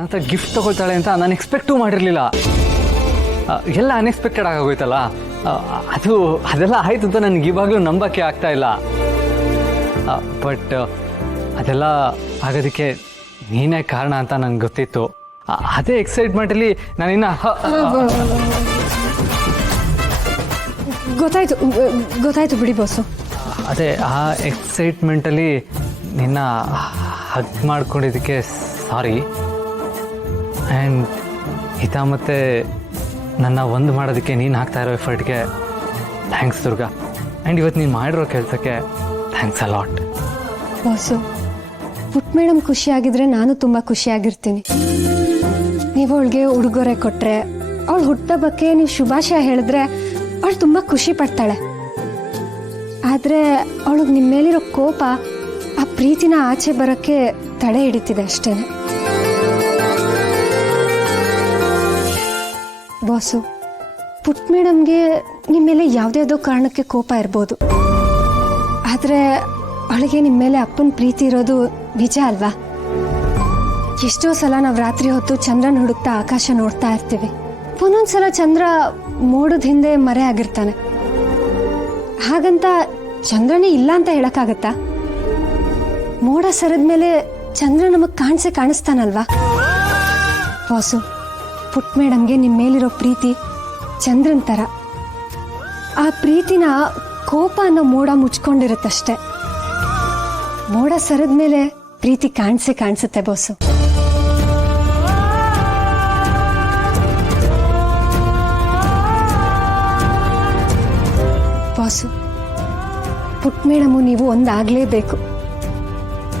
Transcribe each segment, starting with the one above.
ನನ್ನ ಹತ್ರ ಗಿಫ್ಟ್ ತೊಗೊಳ್ತಾಳೆ ಅಂತ ನಾನು ಎಕ್ಸ್ಪೆಕ್ಟೂ ಮಾಡಿರಲಿಲ್ಲ. ಎಲ್ಲ ಅನ್ಎಕ್ಸ್ಪೆಕ್ಟೆಡ್ ಆಗೋಯ್ತಲ್ಲ. ಅದೆಲ್ಲ ಆಯಿತು ಅಂತ ನನಗೆ ಇವಾಗಲೂ ನಂಬೋಕ್ಕೆ ಆಗ್ತಾ ಇಲ್ಲ. ಬಟ್ ಅದೆಲ್ಲ ಆಗೋದಕ್ಕೆ ನೀನೇ ಕಾರಣ ಅಂತ ನನಗೆ ಗೊತ್ತಿತ್ತು. ಅದೇ ಎಕ್ಸೈಟ್ಮೆಂಟಲ್ಲಿ ನಾನಿನ್ನು ಗೊತ್ತಾಯ್ತು ಬಿಡಿ ಬಾಸು. ಅದೇ ಆ ಎಕ್ಸೈಟ್ಮೆಂಟಲ್ಲಿ ನಿನ್ನ ಹಗ್ ಮಾಡ್ಕೊಂಡಿದ್ದಕ್ಕೆ ಸಾರಿ. ಆ್ಯಂಡ್ ಮತ್ತು ನನ್ನ ಒಂದು ಮಾಡೋದಕ್ಕೆ ನೀನು ಹಾಕ್ತಾ ಇರೋ ಎಫರ್ಟ್ಗೆ ಥ್ಯಾಂಕ್ಸ್ ದುರ್ಗಾ. ಆ್ಯಂಡ್ ಇವತ್ತು ನೀನು ಮಾಡಿರೋ ಕೆಲಸಕ್ಕೆ ಥ್ಯಾಂಕ್ಸ್ ಅ ಲಾಟ್. ಬಾಸು, ಪುಟ್ ಮೇಡಮ್ ಖುಷಿಯಾಗಿದ್ರೆ ನಾನು ತುಂಬ ಖುಷಿಯಾಗಿರ್ತೀನಿ. ನೀವು ಅವಳಿಗೆ ಉಡುಗೊರೆ ಕೊಟ್ಟರೆ, ಅವಳು ಹುಟ್ಟುಹಬ್ಬಕ್ಕೆ ನೀವು ಶುಭಾಶಯ ಹೇಳಿದ್ರೆ ಅವಳು ತುಂಬ ಖುಷಿ ಪಡ್ತಾಳೆ. ಆದರೆ ಅವಳಿಗೆ ನಿಮ್ಮ ಮೇಲಿರೋ ಕೋಪ, ಆ ಪ್ರೀತಿನ ಆಚೆ ಬರೋಕ್ಕೆ ತಡೆ ಹಿಡಿತಿದೆ ಅಷ್ಟೇ. ಬಾಸು, ಪುಟ್ ಮೇಡಮ್ಗೆ ನಿಮ್ಮ ಮೇಲೆ ಯಾವುದ್ಯಾವುದೋ ಕಾರಣಕ್ಕೆ ಕೋಪ ಇರ್ಬೋದು. ಆದರೆ ಅವಳಿಗೆ ನಿಮ್ಮ ಮೇಲೆ ಅಪ್ಪನ ಪ್ರೀತಿ ಇರೋದು ನಿಜ ಅಲ್ವಾ? ಎಷ್ಟೋ ಸಲ ನಾವು ರಾತ್ರಿ ಹೊತ್ತು ಚಂದ್ರನ ಹುಡುಕ್ತಾ ಆಕಾಶ ನೋಡ್ತಾ ಇರ್ತೀವಿ. ಒಂದೊಂದ್ಸಲ ಚಂದ್ರ ಮೋಡದ ಹಿಂದೆ ಮರೆ ಆಗಿರ್ತಾನೆ. ಹಾಗಂತ ಚಂದ್ರನೇ ಇಲ್ಲ ಅಂತ ಹೇಳಕ್ಕಾಗತ್ತಾ? ಮೋಡ ಸರಿದ್ಮೇಲೆ ಚಂದ್ರ ನಮಗೆ ಕಾಣಿಸ್ತಾನಲ್ವಾ? ಬಾಸು, ಪುಟ್ ಮೇಡಮ್ಗೆ ನಿಮ್ಮ ಮೇಲಿರೋ ಪ್ರೀತಿ ಚಂದ್ರನ್ ಥರ. ಆ ಪ್ರೀತಿನ ಕೋಪ ಅನ್ನೋ ಮೋಡ ಮುಚ್ಕೊಂಡಿರುತ್ತಷ್ಟೆ. ಮೋಡ ಸರಿದ್ಮೇಲೆ ಪ್ರೀತಿ ಕಾಣಿಸುತ್ತೆ ಬಾಸು. ಬಾಸು, ಪುಟ್ ಮೇಡಮು ನೀವು ಒಂದಾಗಲೇಬೇಕು.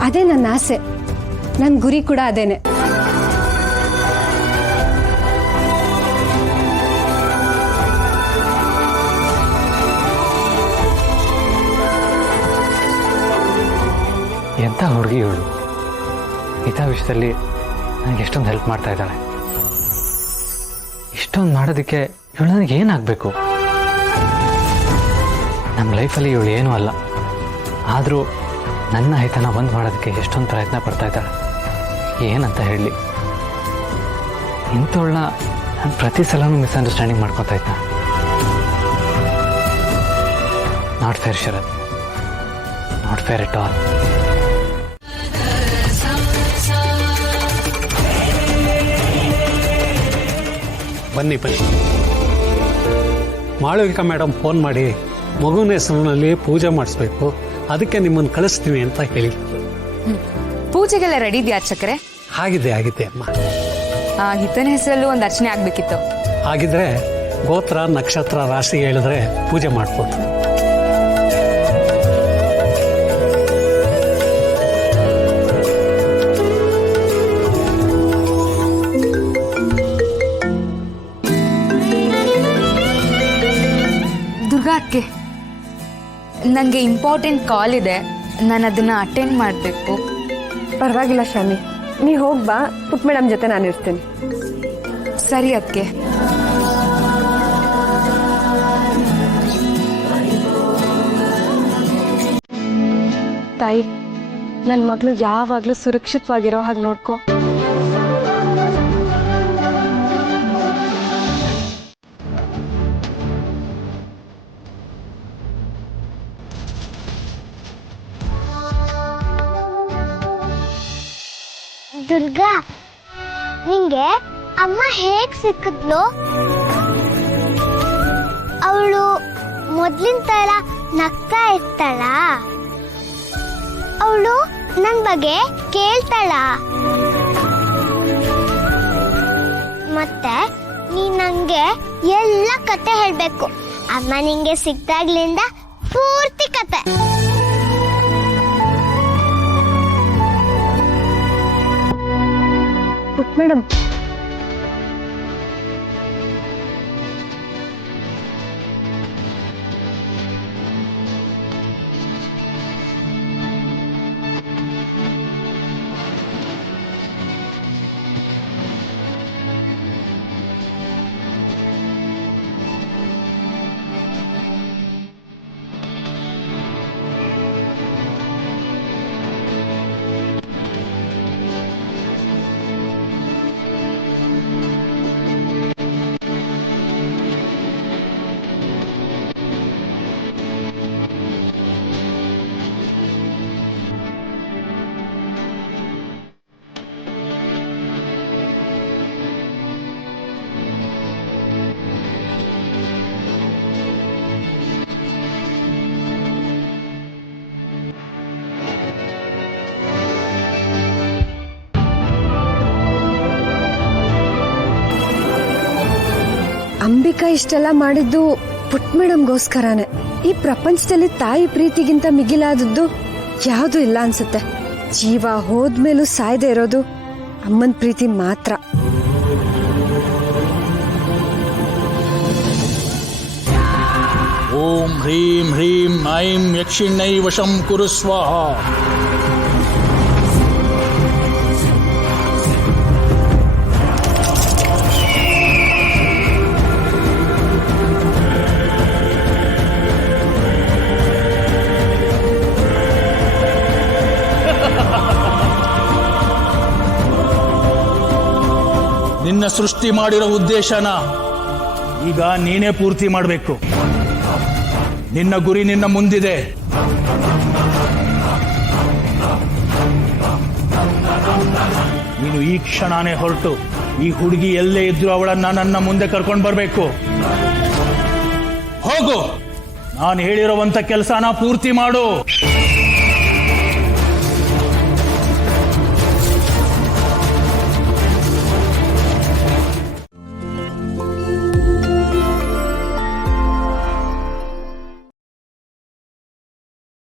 ಅದೇ ನನ್ನ ಆಸೆ, ನನ್ನ ಗುರಿ ಕೂಡ ಅದೇನೆ. ಎಂಥ ಹುಡುಗಿ ಇವಳು. ಇಂಥ ವಿಷಯದಲ್ಲಿ ನನಗೆ ಎಷ್ಟೊಂದು ಹೆಲ್ಪ್ ಮಾಡ್ತಾ ಇದ್ದಾಳೆ. ಇಷ್ಟೊಂದು ಮಾಡೋದಕ್ಕೆ ಇವಳು ನನಗೆ ಏನಾಗಬೇಕು? ನಮ್ಮ ಲೈಫಲ್ಲಿ ಇವಳು ಏನೂ ಅಲ್ಲ. ಆದರೂ ನನ್ನ ಹಿತನ ಬಂದ್ ಮಾಡೋದಕ್ಕೆ ಎಷ್ಟೊಂದು ಪ್ರಯತ್ನ ಪಡ್ತಾ ಇದ್ದಾಳೆ. ಏನಂತ ಹೇಳಲಿ? ಇಂಥವಳನ್ನ ನಾನು ಪ್ರತಿ ಸಲನೂ ಮಿಸ್ಅಂಡರ್ಸ್ಟ್ಯಾಂಡಿಂಗ್ ಮಾಡ್ಕೊತಾ ಇದ್ದ. Not fair Sharath, not fair at all. ಬನ್ನಿ ಮಾಳವಿಕಾ ಮೇಡಮ್ ಫೋನ್ ಮಾಡಿ ಮಗುವಿನ ಹೆಸರಿನಲ್ಲಿ ಪೂಜೆ ಮಾಡಿಸ್ಬೇಕು, ಅದಕ್ಕೆ ನಿಮ್ಮನ್ನು ಕಳಿಸ್ತೀವಿ ಅಂತ ಹೇಳಿ. ಪೂಜೆಗೆಲ್ಲ ರೆಡಿ ಇದೆಯಾ ಅರ್ಚಕರೇ? ಆಗಿದೆ ಅಮ್ಮ. ಹಿತನ ಹೆಸರಲ್ಲೂ ಒಂದು ಅರ್ಚನೆ ಆಗ್ಬೇಕಿತ್ತು. ಹಾಗಿದ್ರೆ ಗೋತ್ರ ನಕ್ಷತ್ರ ರಾಶಿ ಹೇಳಿದ್ರೆ ಪೂಜೆ ಮಾಡ್ಬೋದು. ದುರ್ಗಾಕ್ಕೆ ನನಗೆ ಇಂಪಾರ್ಟೆಂಟ್ ಕಾಲ್ ಇದೆ, ನಾನು ಅದನ್ನು ಅಟೆಂಡ್ ಮಾಡಬೇಕು. ಪರವಾಗಿಲ್ಲ ಶಾಮಿ, ನೀ ಹೋಗಿ ಬಾ, ಪುಟ್ ಮೇಡಮ್ ಜೊತೆ ನಾನು ಇರ್ತೀನಿ. ಸರಿ ಅದಕ್ಕೆ. ತಾಯಿ, ನನ್ನ ಮಗಳು ಯಾವಾಗಲೂ ಸುರಕ್ಷಿತವಾಗಿರೋ ಹಾಗೆ ನೋಡ್ಕೊ. ದುರ್ಗಾ, ನಿಂಗೆ ಅಮ್ಮ ಹೇಗ್ ಸಿಕ್ಕಿದ್ಲು? ಅವಳು ಮೊದ್ಲಿನ ತರ ನಗ್ತಾ ಇರ್ತಾಳ? ಅವಳು ನನ್ ಬಗ್ಗೆ ಕೇಳ್ತಾಳ? ಮತ್ತೆ ನೀ ನಂಗೆ ಎಲ್ಲ ಕತೆ ಹೇಳ್ಬೇಕು. ಅಮ್ಮ ನಿಂಗೆ ಸಿಕ್ದಾಗ್ಲಿಂದ ಪೂರ್ತಿ ಕತೆ. ಪುಟ್ ಮೇಡಮ್, ಅಕ್ಕ ಇಷ್ಟೆಲ್ಲ ಮಾಡಿದ್ದು ಪುಟ್ಟ ಮೇಡಮ್ಗೋಸ್ಕರನೇ. ಈ ಪ್ರಪಂಚದಲ್ಲಿ ತಾಯಿ ಪ್ರೀತಿಗಿಂತ ಮಿಗಿಲಾದದ್ದು ಯಾವುದು ಇಲ್ಲ ಅನ್ಸುತ್ತೆ. ಜೀವ ಹೋದ್ಮೇಲೂ ಸಾಯ್ದೆ ಇರೋದು ಅಮ್ಮನ ಪ್ರೀತಿ ಮಾತ್ರ. ಓಂ ಹ್ರೀಂ ಹ್ರೀಂ ಐಂ ಯಕ್ಷಿಣೈ ವಶಂ ಕುರು ಸ್ವಾಹ. ನಿನ್ನ ಸೃಷ್ಟಿ ಮಾಡಿರೋ ಉದ್ದೇಶನ ಈಗ ನೀನೇ ಪೂರ್ತಿ ಮಾಡಬೇಕು. ನಿನ್ನ ಗುರಿ ನಿನ್ನ ಮುಂದಿದೆ. ನೀನು ಈ ಕ್ಷಣನೇ ಹೊರಟು ಈ ಹುಡುಗಿ ಎಲ್ಲೇ ಇದ್ರು ಅವಳನ್ನ ನನ್ನ ಮುಂದೆ ಕರ್ಕೊಂಡು ಬರಬೇಕು. ಹೋಗು, ನಾನು ಹೇಳಿರುವಂತ ಕೆಲಸನ ಪೂರ್ತಿ ಮಾಡು.